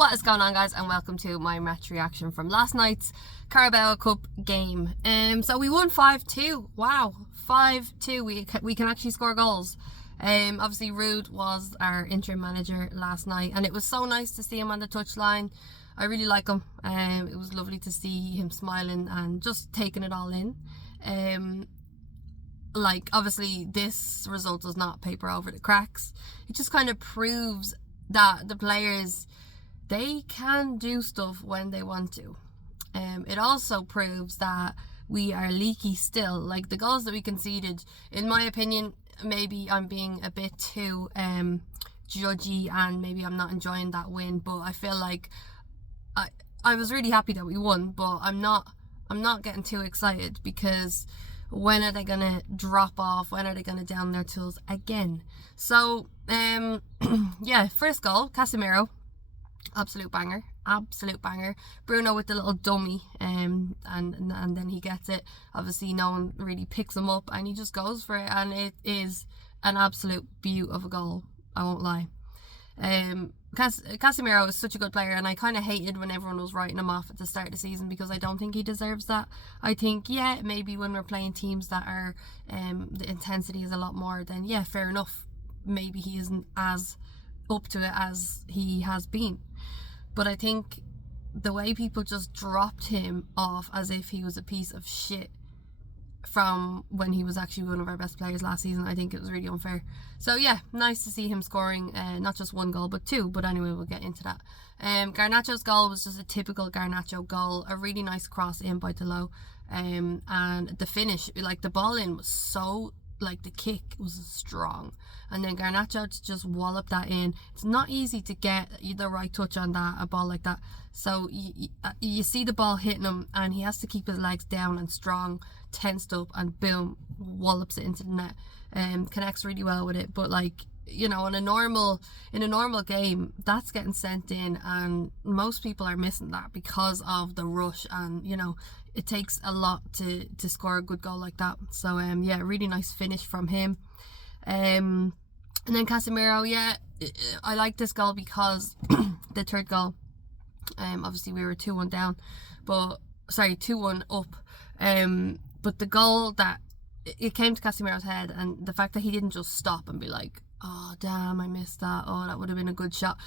What is going on, guys, and welcome to my match reaction from last night's Carabao Cup game. So we won 5-2. Wow, 5-2. We can actually score goals. Obviously Rude was our interim manager last night, and it was so nice to see him on the touchline. I really like him. It was lovely to see him smiling and just taking it all in. Obviously this result does not paper over the cracks. It just kind of proves that the players, they can do stuff when they want to. It also proves that we are leaky still. Like, the goals that we conceded, in my opinion, maybe I'm being a bit too judgy and maybe I'm not enjoying that win, but I feel like I was really happy that we won, but I'm not getting too excited, because when are they gonna drop off? When are they gonna down their tools again? So yeah, first goal, Casemiro, absolute banger. Bruno with the little dummy, and then he gets it. Obviously no one really picks him up and he just goes for it, and it is an absolute beaut of a goal, I won't lie. Casemiro is such a good player, and I kind of hated when everyone was writing him off at the start of the season, because I don't think he deserves that. I think, yeah, maybe when we're playing teams that are the intensity is a lot more, then yeah, fair enough, maybe he isn't as up to it as he has been. But I think the way people just dropped him off as if he was a piece of shit from when he was actually one of our best players last season, I think it was really unfair. So yeah, nice to see him scoring not just one goal but two, but anyway, we'll get into that. Garnacho's goal was just a typical Garnacho goal, a really nice cross in by Telo, and the finish, like, the ball in was so, like, the kick was strong, and then Garnacho to just wallop that in. It's not easy to get the right touch on that, a ball like that. So you see the ball hitting him, and he has to keep his legs down and strong, tensed up, and boom, wallops it into the net. Connects really well with it. But, like, you know, in a normal game, that's getting sent in, and most people are missing that because of the rush, and you know, it takes a lot to score a good goal like that. So yeah, really nice finish from him. And then Casemiro, yeah, I like this goal because the third goal, obviously we were 2-1 down, but sorry, 2-1 up, but the goal that it came to Casemiro's head, and the fact that he didn't just stop and be like, oh damn, I missed that, oh that would have been a good shot,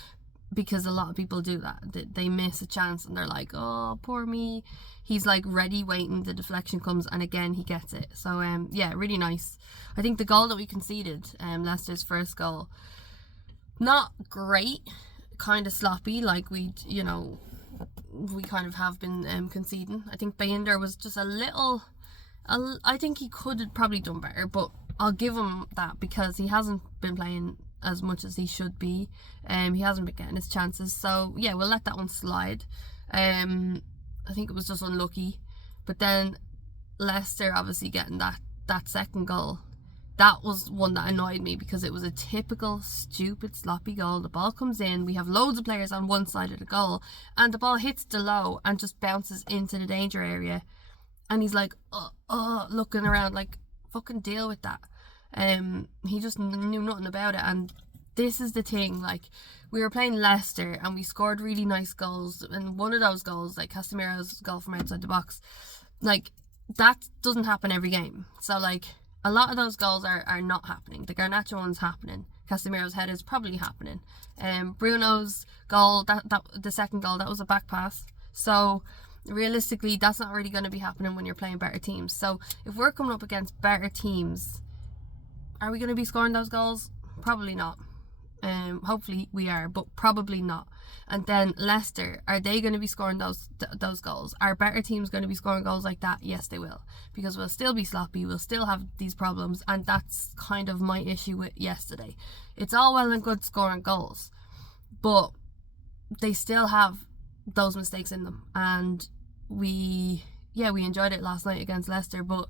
because a lot of people do that. They miss a chance and they're like, oh poor me. He's like ready, waiting, the deflection comes, and again he gets it. So yeah, really nice. I think the goal that we conceded, Leicester's first goal, not great, kind of sloppy, like we kind of have been conceding. I think Bayender was just a little, I think he could have probably done better, but I'll give him that because he hasn't been playing as much as he should be. He hasn't been getting his chances, so yeah, we'll let that one slide. I think it was just unlucky. But then Leicester obviously getting that second goal, that was one that annoyed me, because it was a typical stupid sloppy goal. The ball comes in, we have loads of players on one side of the goal, and the ball hits Telo and just bounces into the danger area, and he's like, looking around like, fucking deal with that. He just knew nothing about it. And this is the thing, like, we were playing Leicester and we scored really nice goals, and one of those goals, like Casemiro's goal from outside the box, like, that doesn't happen every game. So, like, a lot of those goals are not happening. The Garnacho one's happening, Casemiro's head is probably happening, Bruno's goal, that the second goal, that was a back pass. So realistically, that's not really going to be happening when you're playing better teams. So if we're coming up against better teams, are we going to be scoring those goals? Probably not. Hopefully we are, but probably not. And then Leicester, are they going to be scoring those goals? Are better teams going to be scoring goals like that? Yes, they will, because we'll still be sloppy, we'll still have these problems, and that's kind of my issue with yesterday. It's all well and good scoring goals, but they still have those mistakes in them, and we enjoyed it last night against Leicester, but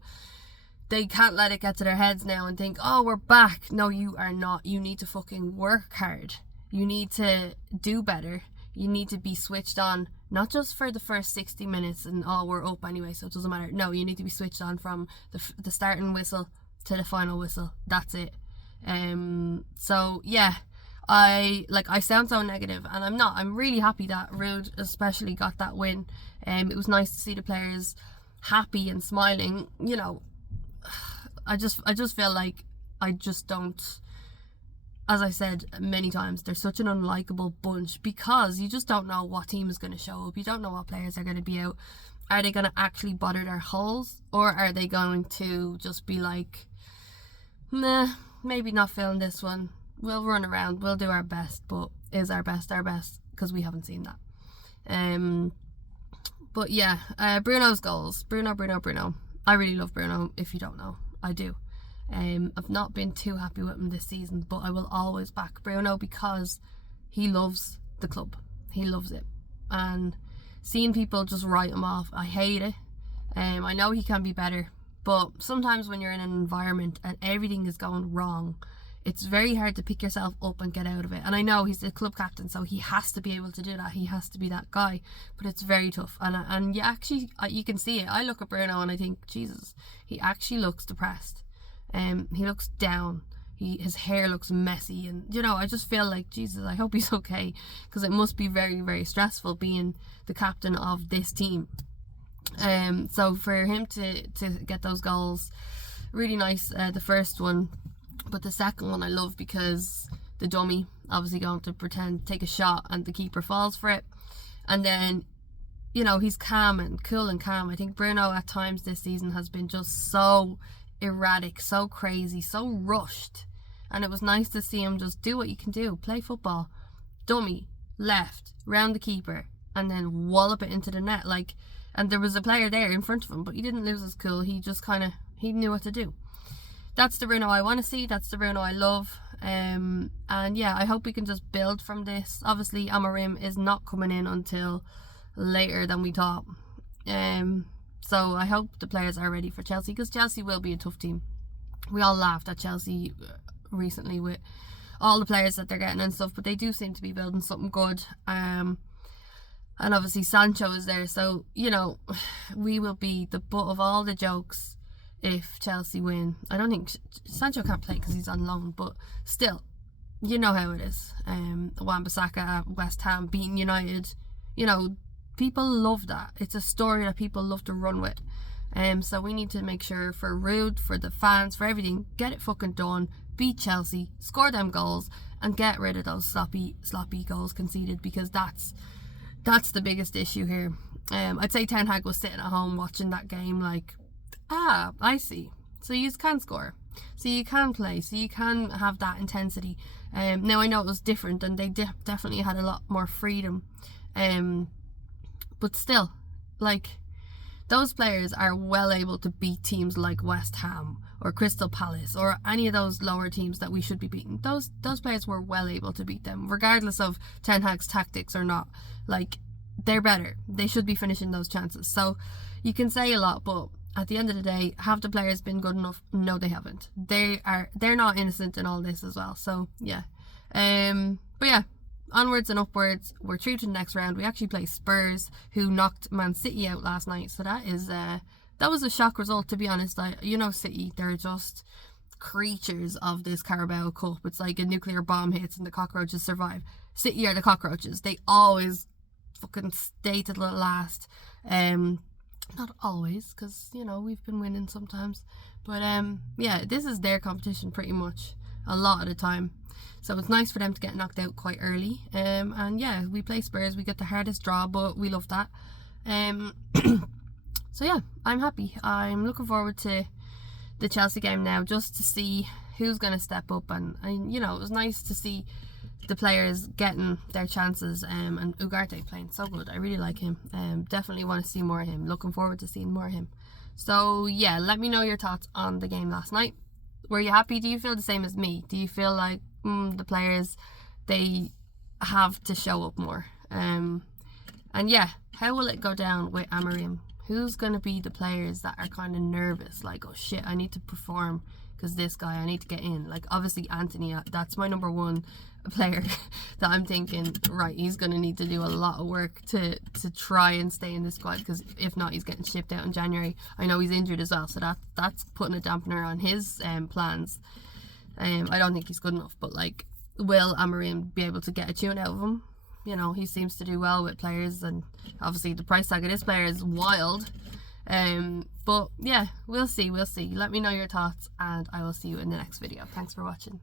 they can't let it get to their heads now and think, oh, we're back. No, you are not. You need to fucking work hard. You need to do better. You need to be switched on, not just for the first 60 minutes and, oh, we're up anyway, so it doesn't matter. No, you need to be switched on from the starting whistle to the final whistle. That's it. So yeah, I sound so negative, and I'm not. I'm really happy that Rude especially got that win. It was nice to see the players happy and smiling. You know, I just feel like I just don't, as I said many times, they're such an unlikable bunch because you just don't know what team is going to show up. You don't know what players are going to be out. Are they going to actually bother their hulls, or are they going to just be like, meh, maybe not feeling this one, we'll run around, we'll do our best, but is our best? Because we haven't seen that. But yeah, Bruno's goals. Bruno. I really love Bruno, if you don't know. I do. I've not been too happy with him this season, but I will always back Bruno because he loves the club. He loves it. And seeing people just write him off, I hate it. I know he can be better, but sometimes when you're in an environment and everything is going wrong, it's very hard to pick yourself up and get out of it. And I know he's the club captain, so he has to be able to do that. He has to be that guy, but it's very tough. And you can see it. I look at Bruno and I think, Jesus, he actually looks depressed. He looks down. His hair looks messy, and you know, I just feel like, Jesus, I hope he's okay, because it must be very, very stressful being the captain of this team. So for him to get those goals, really nice. The first one, but the second one I love because the dummy obviously going to take a shot and the keeper falls for it, and then, you know, he's calm and cool and calm. I think Bruno at times this season has been just so erratic, so crazy, so rushed, and it was nice to see him just do what you can do, play football, dummy, left, round the keeper, and then wallop it into the net. And there was a player there in front of him, but he didn't lose his cool. He just he knew what to do. That's the Bruno I want to see. That's the Bruno I love. And yeah, I hope we can just build from this. Obviously, Amorim is not coming in until later than we thought. So I hope the players are ready for Chelsea, because Chelsea will be a tough team. We all laughed at Chelsea recently with all the players that they're getting and stuff, but they do seem to be building something good. And obviously Sancho is there, so, you know, we will be the butt of all the jokes if Chelsea win. I don't think Sancho can't play because he's on loan, but still, you know how it is. Wan-Bissaka at West Ham beating United, you know, people love that. It's a story that people love to run with. So we need to make sure, for Rude, for the fans, for everything, get it fucking done, beat Chelsea, score them goals, and get rid of those sloppy goals conceded, because that's the biggest issue here. I'd say Ten Hag was sitting at home watching that game like, I see. So you can score. So you can play. So you can have that intensity. Now I know it was different, and they definitely had a lot more freedom. But still, those players are well able to beat teams like West Ham or Crystal Palace or any of those lower teams that we should be beating. Those players were well able to beat them, regardless of Ten Hag's tactics or not. They're better. They should be finishing those chances. So you can say a lot, but at the end of the day, have the players been good enough? No, they haven't. They're not innocent in all this as well. So yeah. But yeah, onwards and upwards. We're through to the next round. We actually play Spurs, who knocked Man City out last night. So that was a shock result, to be honest. City, they're just creatures of this Carabao Cup. It's like a nuclear bomb hits and the cockroaches survive. City are the cockroaches. They always fucking stay to the last. Not always, because, you know, we've been winning sometimes. But yeah, this is their competition pretty much a lot of the time. So it's nice for them to get knocked out quite early. And yeah, we play Spurs. We get the hardest draw, but we love that. So yeah, I'm happy. I'm looking forward to the Chelsea game now, just to see who's going to step up. And you know, it was nice to see the players getting their chances, and Ugarte playing so good. I really like him. Definitely want to see more of him. Looking forward to seeing more of him. So yeah, let me know your thoughts on the game last night. Were you happy? Do you feel the same as me? Do you feel like the players, they have to show up more? And yeah, how will it go down with Amorim? Who's going to be the players that are kind of nervous, like, oh shit, I need to perform because this guy, I need to get in? Like, obviously Anthony, that's my number one player that I'm thinking, right, he's going to need to do a lot of work to try and stay in the squad, because if not, he's getting shipped out in January. I know he's injured as well, so that's putting a dampener on his plans. I don't think he's good enough, but like, will Amorim be able to get a tune out of him? You know, he seems to do well with players, and obviously the price tag of this player is wild. But yeah, we'll see. Let me know your thoughts, and I will see you in the next video. Thanks for watching.